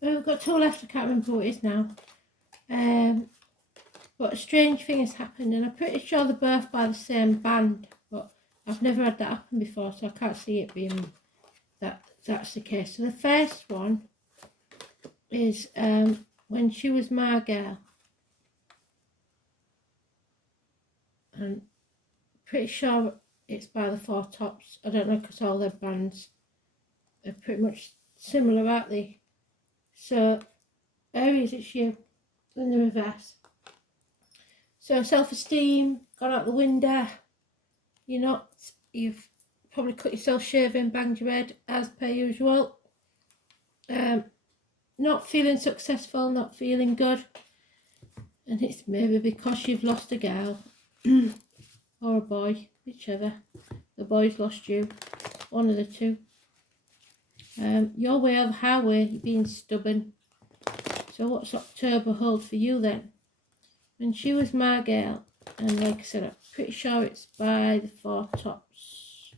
We've got two left, I can't remember what it is now. But a strange thing has happened, and I'm pretty sure they're both by the same band, but I've never had that happen before, so I can't see it being that's the case. So the first one is when she was my girl, and pretty sure it's by the Four Tops. I don't know, because all their bands are pretty much similar, aren't they? So Aries, it's you in the reverse. So self-esteem gone out the window. You've probably cut yourself shaving, banged your head as per usual. Not feeling successful, not feeling good, and it's maybe because you've lost a girl or a boy, whichever. The boy's lost you, one of the two. Your way or the highway, you're being stubborn. So what's October hold for you then? When she was my girl, and like I said, I'm pretty sure it's by the Four Tops.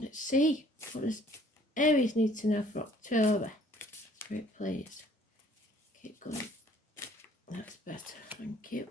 Let's see, what does Aries need to know for October? Great, please. Keep going. That's better, thank you.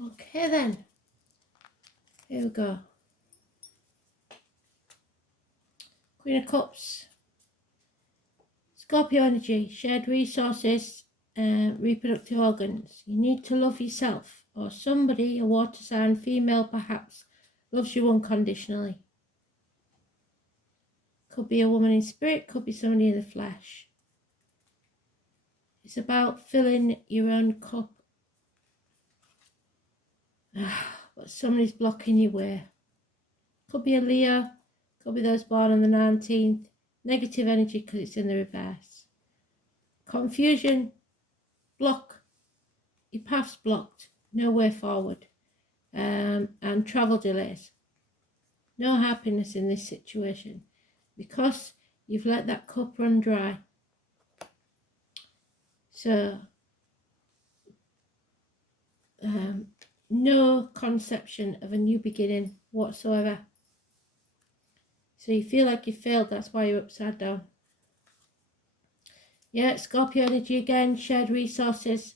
Okay then, here we go. Queen of Cups, Scorpio energy, shared resources, reproductive organs. You need to love yourself, or somebody, a water sign, female perhaps, loves you unconditionally. Could be a woman in spirit, could be somebody in the flesh. It's about filling your own cup. But somebody's blocking your way. Could be a Leo, could be those born on the 19th. Negative energy because it's in the reverse. Confusion, block. Your path's blocked, no way forward. And travel delays. No happiness in this situation because you've let that cup run dry. So, no conception of a new beginning whatsoever. So you feel like you failed, that's why you're upside down. Yeah, Scorpio energy again, shared resources,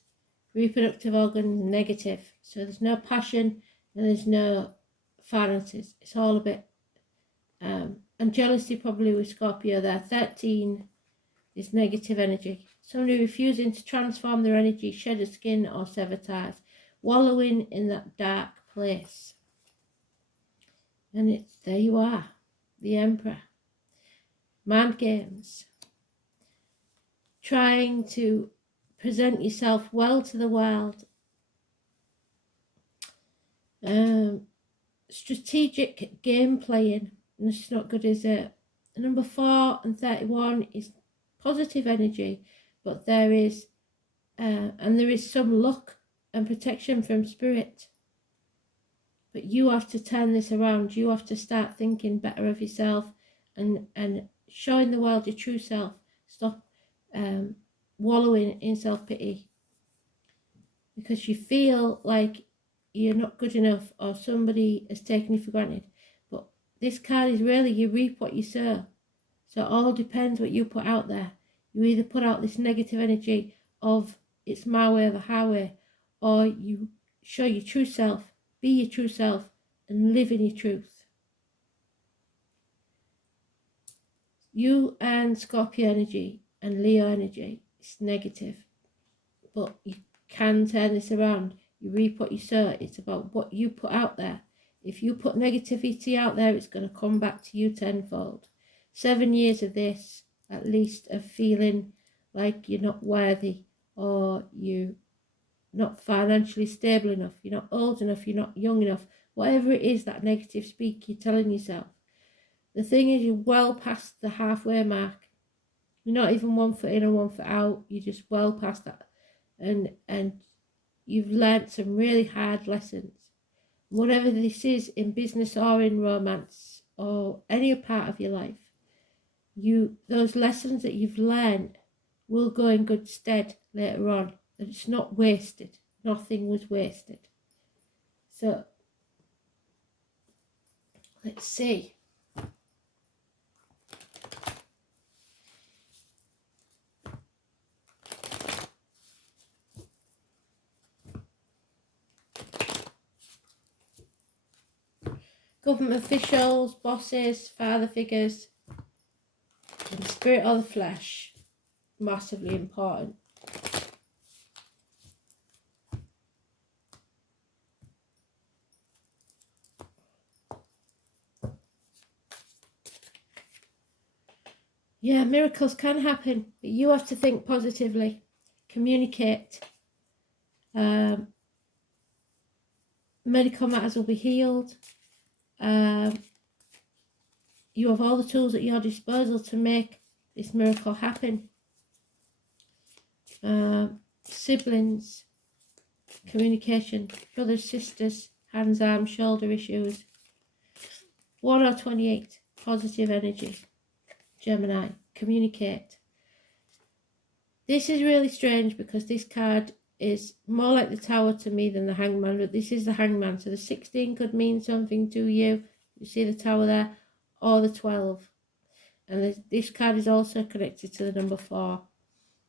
reproductive organ, negative. So there's no passion and there's no finances. It's all a bit, and jealousy probably with Scorpio there. 13 is negative energy. Somebody refusing to transform their energy, shed a skin or sever ties, wallowing in that dark place. And it's, there you are, the Emperor. Mind games. Trying to present yourself well to the world. Strategic game playing. And it's not good, is it? Number 4 and 31 is positive energy, but there is some luck and protection from spirit. But you have to turn this around. You have to start thinking better of yourself and showing the world your true self. Stop wallowing in self-pity because you feel like you're not good enough or somebody has taken you for granted. But this card is really, you reap what you sow. So it all depends what you put out there. You either put out this negative energy of it's my way or the highway, or you show your true self, be your true self, and live in your truth. You and Scorpio energy and Leo energy is negative. but you can turn this around. You reap what you sow. It's about what you put out there. If you put negativity out there, it's going to come back to you tenfold. 7 years of this, at least, of feeling like you're not worthy, or you're not financially stable enough, you're not old enough, you're not young enough, whatever it is, that negative speak you're telling yourself. The thing is, you're well past the halfway mark. You're not even 1 foot in and 1 foot out. You're just well past that. And you've learnt some really hard lessons. Whatever this is, in business or in romance or any part of your life, those lessons that you've learned will go in good stead later on. That it's not wasted. Nothing was wasted. So let's see. Government officials, bosses, father figures, and the spirit or the flesh, massively important. Yeah, miracles can happen, but you have to think positively, communicate. Medical matters will be healed. You have all the tools at your disposal to make this miracle happen. Siblings, communication, brothers, sisters, hands, arms, shoulder issues. 1 or 28, positive energy. Gemini, communicate. This is really strange because this card is more like the Tower to me than the Hangman, but this is the Hangman. So the 16 could mean something to you. You see the Tower there, or the 12. And this card is also connected to the number 4.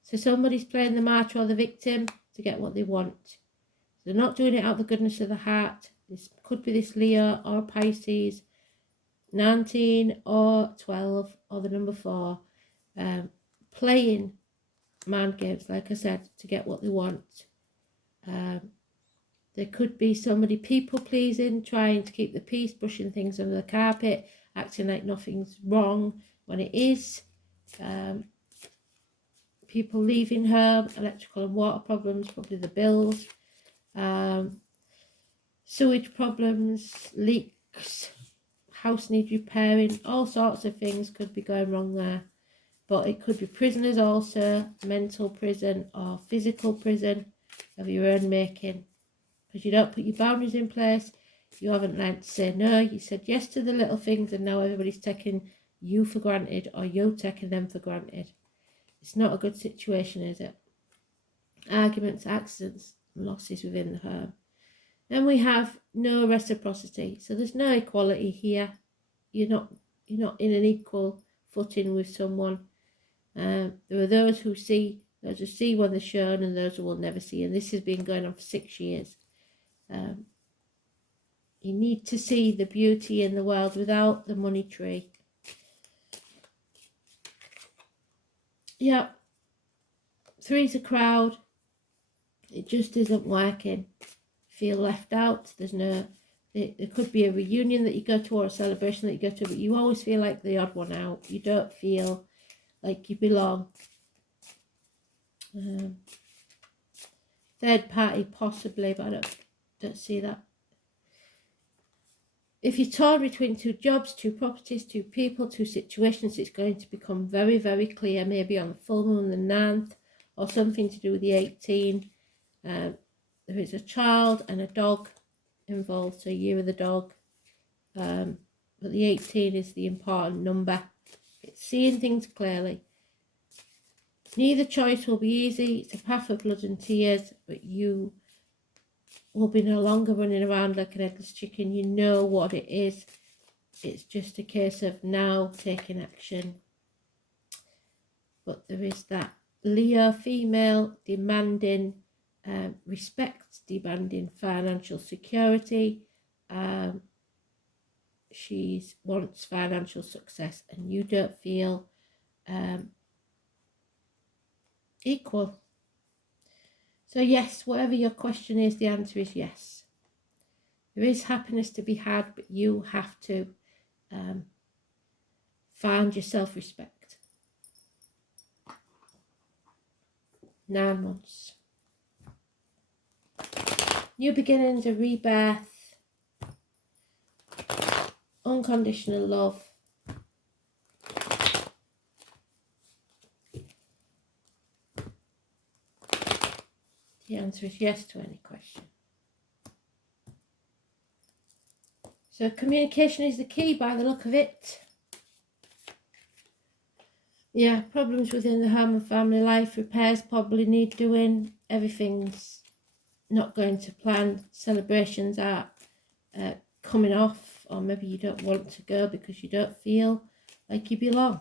So somebody's playing the martyr or the victim to get what they want. They're not doing it out of the goodness of the heart. This could be this Leo or Pisces, 19 or 12 or the number 4, playing mind games, like I said, to get what they want. There could be somebody people pleasing, trying to keep the peace, brushing things under the carpet, acting like nothing's wrong when it is. People leaving home, electrical and water problems, probably the bills, sewage problems, leaks, house needs repairing, all sorts of things could be going wrong there. But it could be prisoners also, mental prison or physical prison of your own making. Because you don't put your boundaries in place, you haven't learned to say no, you said yes to the little things and now everybody's taking you for granted or you're taking them for granted. It's not a good situation, is it? Arguments, accidents, losses within the home. Then we have no reciprocity. So there's no equality here. You're not in an equal footing with someone. There are those who see when they're shown and those who will never see. And this has been going on for 6 years. You need to see the beauty in the world without the money tree. Yeah. 3's a crowd. It just isn't working. Feel left out. There could be a reunion that you go to or a celebration that you go to, but you always feel like the odd one out. You don't feel like you belong. Third party possibly, but I don't see that. If you're torn between 2 jobs, 2 properties, 2 people, 2 situations, it's going to become very, very clear, maybe on the full moon, the 9th, or something to do with the 18. There is a child and a dog involved, so you are the dog. But the 18 is the important number. It's seeing things clearly. Neither choice will be easy. It's a path of blood and tears, but you will be no longer running around like an headless chicken. You know what it is. It's just a case of now taking action. But there is that Leo female demanding respect, demanding financial security. She wants financial success and you don't feel equal. So yes, whatever your question is, the answer is yes. There is happiness to be had, but you have to find your self-respect. 9 months. New beginnings, a rebirth, unconditional love. The answer is yes to any question. So communication is the key by the look of it. Yeah, problems within the home and family life, repairs probably need doing, everything's not going to plan, celebrations are coming off, or maybe you don't want to go because you don't feel like you belong.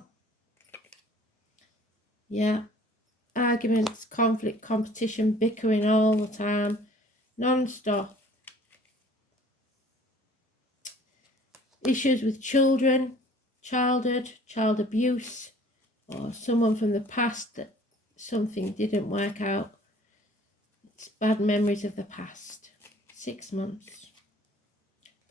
Yeah, arguments, conflict, competition, bickering all the time, non-stop. Issues with children, childhood, child abuse, or someone from the past that something didn't work out. It's bad memories of the past. 6 months.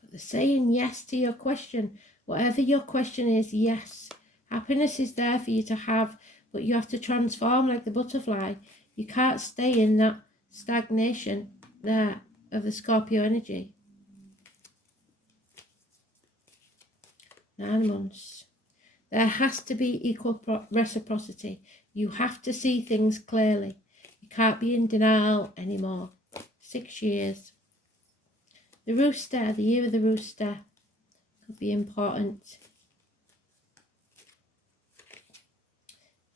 But they're saying yes to your question. Whatever your question is, yes. Happiness is there for you to have, but you have to transform like the butterfly. You can't stay in that stagnation there of the Scorpio energy. 9 months. There has to be equal reciprocity. You have to see things clearly. You can't be in denial anymore. 6 years. The rooster, the year of the rooster, could be important.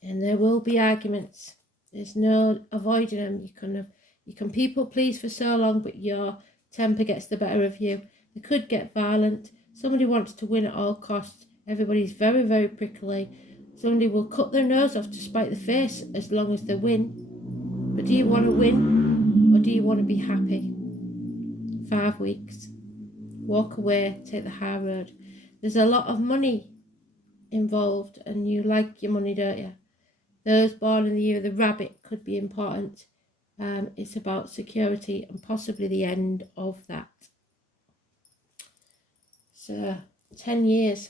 And there will be arguments. There's no avoiding them. You can people please for so long, but your temper gets the better of you. They could get violent. Somebody wants to win at all costs. Everybody's very, very prickly. Somebody will cut their nose off to spite the face as long as they win. But do you want to win, or do you want to be happy? 5 weeks. Walk away, take the high road. There's a lot of money involved, and you like your money, don't you? Those born in the year of the rabbit could be important. It's about security and possibly the end of that. So 10 years.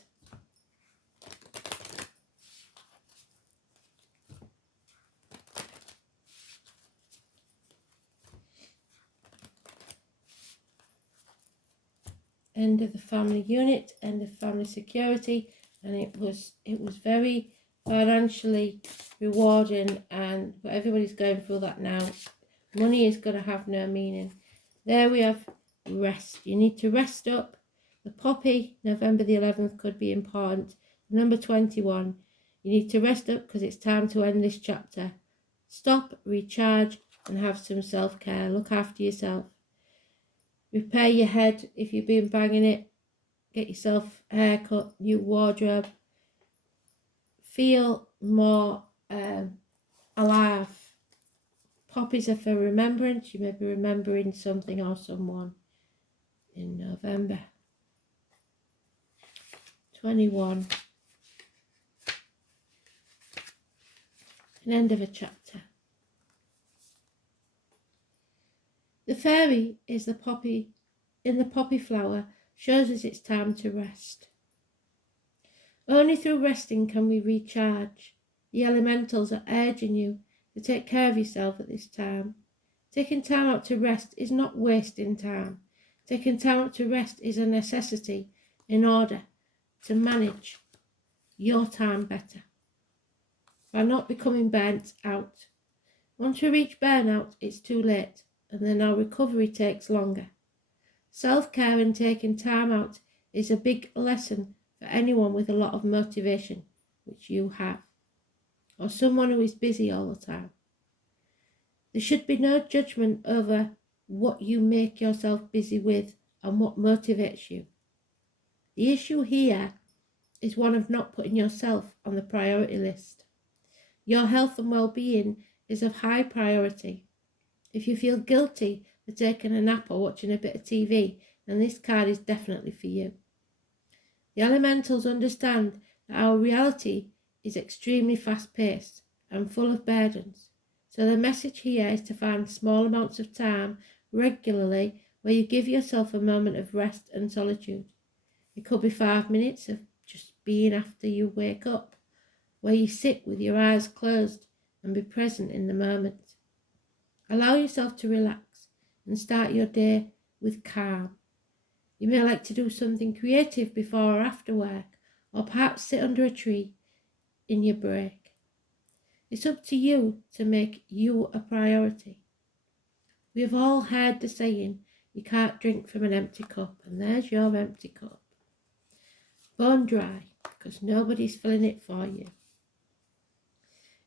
End of the family unit, end of family security, and it was very financially rewarding, and but everybody's going through that now. Money is going to have no meaning. There we have rest. You need to rest up. The poppy, November the 11th, could be important. Number 21, you need to rest up because it's time to end this chapter. Stop, recharge, and have some self-care. Look after yourself. Repair your head if you've been banging it. Get yourself a haircut, new wardrobe. Feel more alive. Poppies are for remembrance. You may be remembering something or someone in November. 21. An end of a chapter. The fairy is the poppy in the poppy flower, shows us it's time to rest. Only through resting can we recharge. The elementals are urging you to take care of yourself at this time. Taking time out to rest is not wasting time. Taking time out to rest is a necessity in order to manage your time better by not becoming burnt out. Once we reach burnout, it's too late, and then our recovery takes longer. Self-care and taking time out is a big lesson for anyone with a lot of motivation, which you have, or someone who is busy all the time. There should be no judgment over what you make yourself busy with and what motivates you. The issue here is one of not putting yourself on the priority list. Your health and well-being is of high priority. If you feel guilty for taking a nap or watching a bit of TV, then this card is definitely for you. The elementals understand that our reality is extremely fast-paced and full of burdens. So the message here is to find small amounts of time regularly where you give yourself a moment of rest and solitude. It could be 5 minutes of just being after you wake up, where you sit with your eyes closed and be present in the moment. Allow yourself to relax and start your day with calm. You may like to do something creative before or after work, or perhaps sit under a tree in your break. It's up to you to make you a priority. We have all heard the saying, you can't drink from an empty cup, and there's your empty cup. Bone dry, because nobody's filling it for you.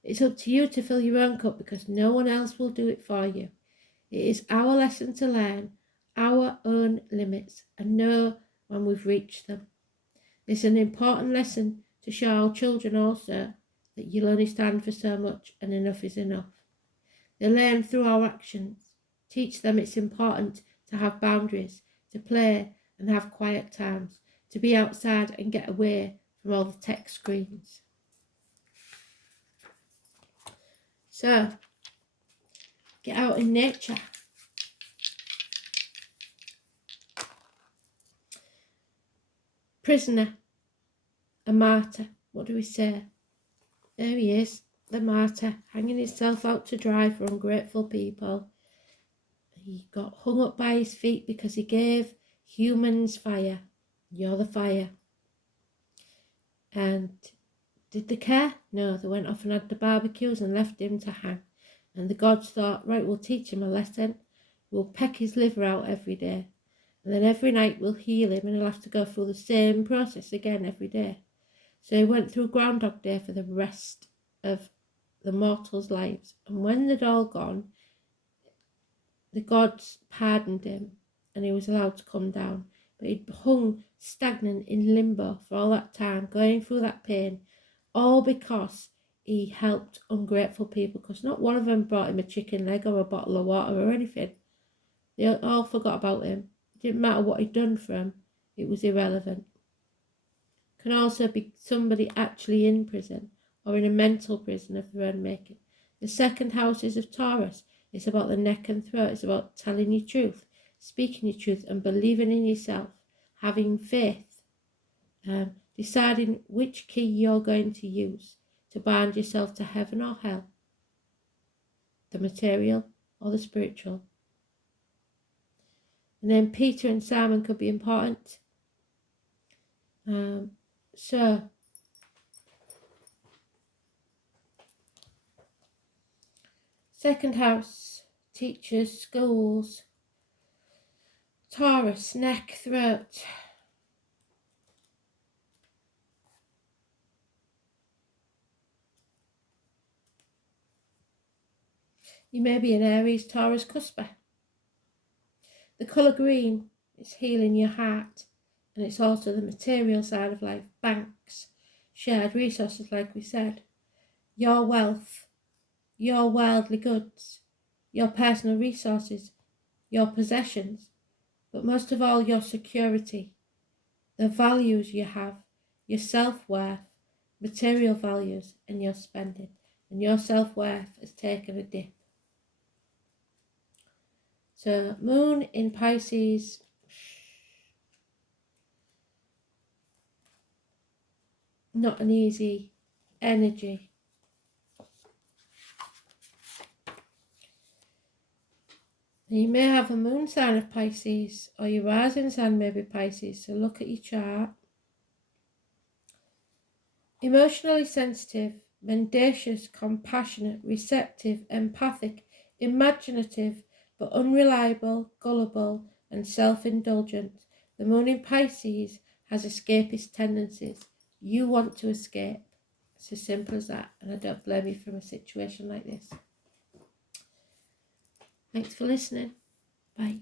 It's up to you to fill your own cup because no one else will do it for you. It is our lesson to learn our own limits and know when we've reached them. It's an important lesson to show our children also that you'll only stand for so much and enough is enough. They learn through our actions. Teach them it's important to have boundaries, to play and have quiet times, to be outside and get away from all the tech screens. So, get out in nature. Prisoner, a martyr. What do we say? There he is, the martyr, hanging himself out to dry for ungrateful people. He got hung up by his feet because he gave humans fire. You're the fire. And did they care? No, they went off and had the barbecues and left him to hang. And the gods thought, right, we'll teach him a lesson. We'll peck his liver out every day. And then every night we'll heal him and he'll have to go through the same process again every day. So he went through Groundhog Day for the rest of the mortals' lives. And when they'd all gone, the gods pardoned him and he was allowed to come down. But he'd hung stagnant in limbo for all that time, going through that pain, all because he helped ungrateful people, because not one of them brought him a chicken leg or a bottle of water or anything. They all forgot about him. It didn't matter what he'd done for them. It was irrelevant. Can also be somebody actually in prison or in a mental prison of their own making. The second house is of Taurus. It's about the neck and throat. It's about telling your truth, speaking your truth and believing in yourself, having faith, deciding which key you're going to use to bind yourself to heaven or hell, the material or the spiritual. And then Peter and Simon could be important. So, second house, teachers, schools, Taurus, neck, throat. You may be an Aries, Taurus, cusper. The colour green is healing your heart, and it's also the material side of life, banks, shared resources like we said, your wealth, your worldly goods, your personal resources, your possessions, but most of all your security, the values you have, your self-worth, material values and your spending, and your self-worth has taken a dip. So moon in Pisces, not an easy energy. You may have a moon sign of Pisces, or your rising sign may be Pisces, so look at your chart. Emotionally sensitive, mendacious, compassionate, receptive, empathic, imaginative, but unreliable, gullible, and self-indulgent. The moon in Pisces has escapist tendencies. You want to escape. It's as simple as that, and I don't blame you from a situation like this. Thanks for listening. Bye.